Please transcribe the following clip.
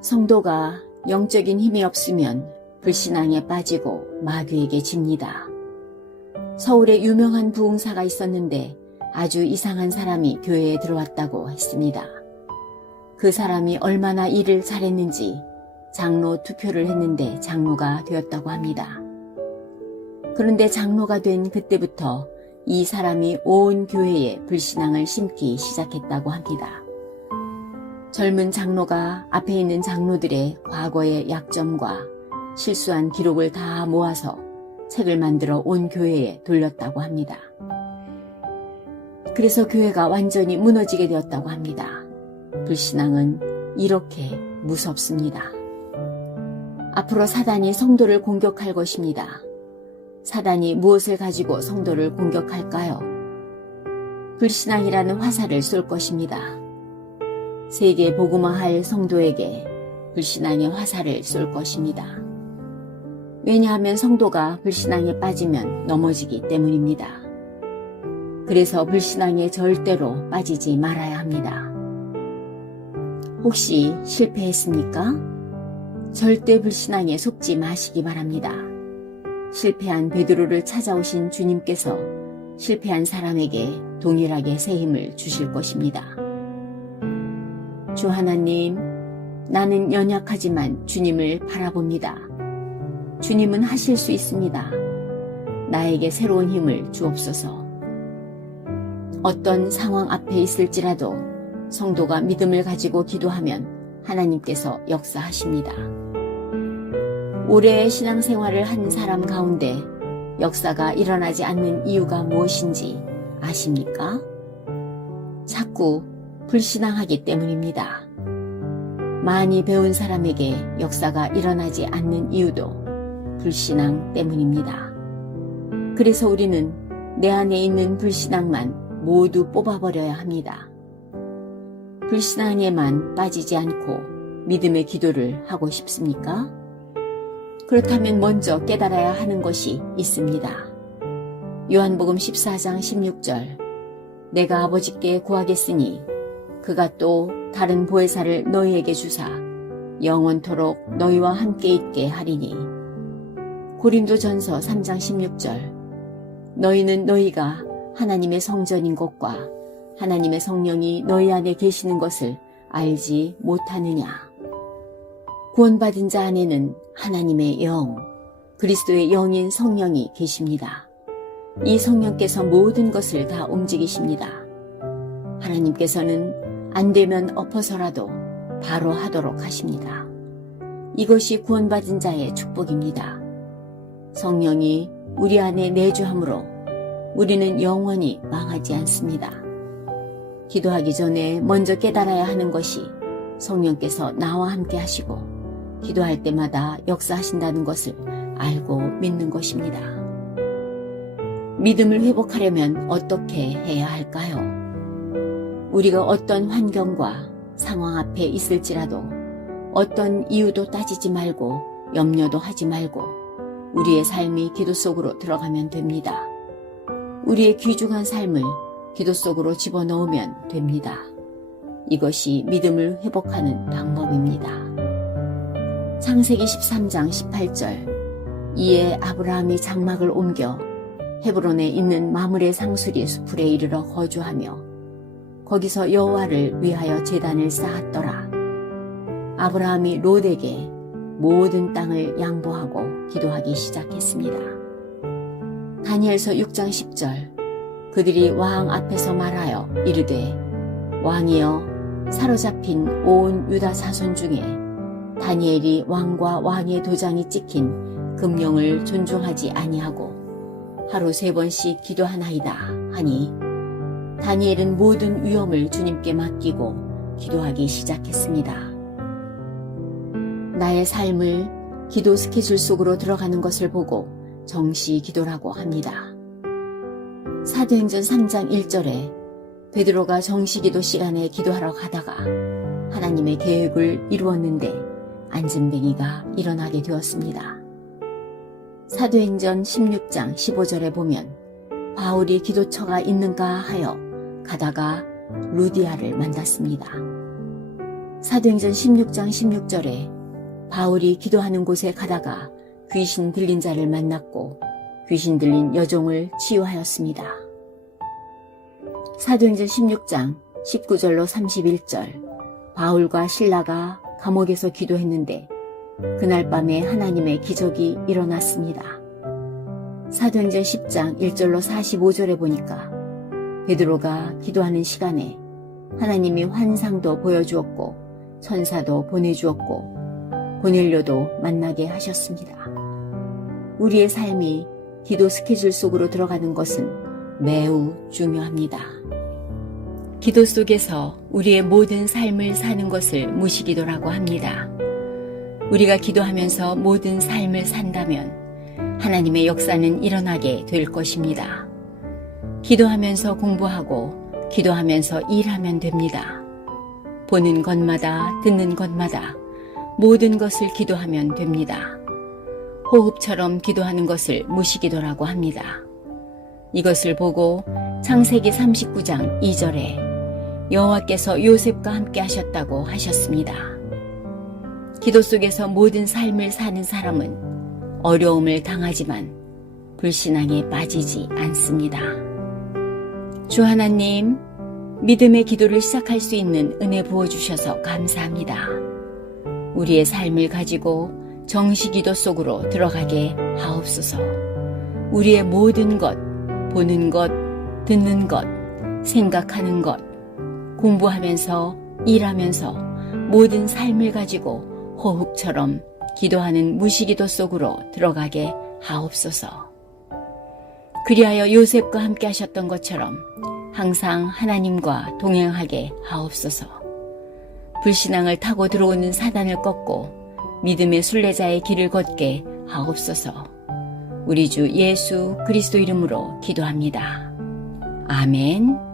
성도가 영적인 힘이 없으면 불신앙에 빠지고 마귀에게 집니다. 서울에 유명한 부흥사가 있었는데 아주 이상한 사람이 교회에 들어왔다고 했습니다. 그 사람이 얼마나 일을 잘했는지 장로 투표를 했는데 장로가 되었다고 합니다. 그런데 장로가 된 그때부터 이 사람이 온 교회에 불신앙을 심기 시작했다고 합니다. 젊은 장로가 앞에 있는 장로들의 과거의 약점과 실수한 기록을 다 모아서 책을 만들어 온 교회에 돌렸다고 합니다. 그래서 교회가 완전히 무너지게 되었다고 합니다. 불신앙은 이렇게 무섭습니다. 앞으로 사단이 성도를 공격할 것입니다. 사단이 무엇을 가지고 성도를 공격할까요? 불신앙이라는 화살을 쏠 것입니다. 세계 복음화할 성도에게 불신앙의 화살을 쏠 것입니다. 왜냐하면 성도가 불신앙에 빠지면 넘어지기 때문입니다. 그래서 불신앙에 절대로 빠지지 말아야 합니다. 혹시 실패했습니까? 절대 불신앙에 속지 마시기 바랍니다. 실패한 베드로를 찾아오신 주님께서 실패한 사람에게 동일하게 새 힘을 주실 것입니다. 주 하나님, 나는 연약하지만 주님을 바라봅니다. 주님은 하실 수 있습니다. 나에게 새로운 힘을 주옵소서. 어떤 상황 앞에 있을지라도 성도가 믿음을 가지고 기도하면 하나님께서 역사하십니다. 오래 신앙생활을 한 사람 가운데 역사가 일어나지 않는 이유가 무엇인지 아십니까? 자꾸 불신앙하기 때문입니다. 많이 배운 사람에게 역사가 일어나지 않는 이유도 불신앙 때문입니다. 그래서 우리는 내 안에 있는 불신앙만 모두 뽑아버려야 합니다. 불신앙에만 빠지지 않고 믿음의 기도를 하고 싶습니까? 그렇다면 먼저 깨달아야 하는 것이 있습니다. 요한복음 14장 16절 내가 아버지께 구하겠으니 그가 또 다른 보혜사를 너희에게 주사 영원토록 너희와 함께 있게 하리니. 고린도전서 3장 16절 너희는 너희가 하나님의 성전인 것과 하나님의 성령이 너희 안에 계시는 것을 알지 못하느냐. 구원받은 자 안에는 하나님의 영, 그리스도의 영인 성령이 계십니다. 이 성령께서 모든 것을 다 움직이십니다. 하나님께서는 안 되면 엎어서라도 바로 하도록 하십니다. 이것이 구원받은 자의 축복입니다. 성령이 우리 안에 내주함으로 우리는 영원히 망하지 않습니다. 기도하기 전에 먼저 깨달아야 하는 것이 성령께서 나와 함께 하시고 기도할 때마다 역사하신다는 것을 알고 믿는 것입니다. 믿음을 회복하려면 어떻게 해야 할까요? 우리가 어떤 환경과 상황 앞에 있을지라도 어떤 이유도 따지지 말고 염려도 하지 말고 우리의 삶이 기도 속으로 들어가면 됩니다. 우리의 귀중한 삶을 기도 속으로 집어넣으면 됩니다. 이것이 믿음을 회복하는 방법입니다. 창세기 13장 18절 이에 아브라함이 장막을 옮겨 헤브론에 있는 마므레 상수리 수풀에 이르러 거주하며 거기서 여호와를 위하여 제단을 쌓았더라. 아브라함이 롯에게 모든 땅을 양보하고 기도하기 시작했습니다. 다니엘서 6장 10절 그들이 왕 앞에서 말하여 이르되 왕이여 사로잡힌 온 유다 자손 중에 다니엘이 왕과 왕의 도장이 찍힌 금령을 존중하지 아니하고 하루 3번씩 기도하나이다 하니 다니엘은 모든 위험을 주님께 맡기고 기도하기 시작했습니다. 나의 삶을 기도 스케줄 속으로 들어가는 것을 보고 정시 기도라고 합니다. 사도행전 3장 1절에 베드로가 정시기도 시간에 기도하러 가다가 하나님의 계획을 이루었는데 안진뱅이가 일어나게 되었습니다. 사도행전 16장 15절에 보면 바울이 기도처가 있는가 하여 가다가 루디아를 만났습니다. 사도행전 16장 16절에 바울이 기도하는 곳에 가다가 귀신 들린 자를 만났고 귀신 들린 여종을 치유하였습니다. 사도행전 16장 19절로 31절 바울과 실라가 감옥에서 기도했는데 그날 밤에 하나님의 기적이 일어났습니다. 사도행전 10장 1절로 45절에 보니까 베드로가 기도하는 시간에 하나님이 환상도 보여주었고 천사도 보내주었고 고넬료도 만나게 하셨습니다. 우리의 삶이 기도 스케줄 속으로 들어가는 것은 매우 중요합니다. 기도 속에서 우리의 모든 삶을 사는 것을 무시기도라고 합니다. 우리가 기도하면서 모든 삶을 산다면 하나님의 역사는 일어나게 될 것입니다. 기도하면서 공부하고 기도하면서 일하면 됩니다. 보는 것마다 듣는 것마다 모든 것을 기도하면 됩니다. 호흡처럼 기도하는 것을 무시기도라고 합니다. 이것을 보고 창세기 39장 2절에 여호와께서 요셉과 함께 하셨다고 하셨습니다. 기도 속에서 모든 삶을 사는 사람은 어려움을 당하지만 불신앙에 빠지지 않습니다. 주 하나님, 믿음의 기도를 시작할 수 있는 은혜 부어주셔서 감사합니다. 우리의 삶을 가지고 정시기도 속으로 들어가게 하옵소서. 우리의 모든 것, 보는 것, 듣는 것, 생각하는 것, 공부하면서 일하면서 모든 삶을 가지고 호흡처럼 기도하는 무시기도 속으로 들어가게 하옵소서. 그리하여 요셉과 함께 하셨던 것처럼 항상 하나님과 동행하게 하옵소서. 불신앙을 타고 들어오는 사단을 꺾고 믿음의 순례자의 길을 걷게 하옵소서. 우리 주 예수 그리스도 이름으로 기도합니다. 아멘.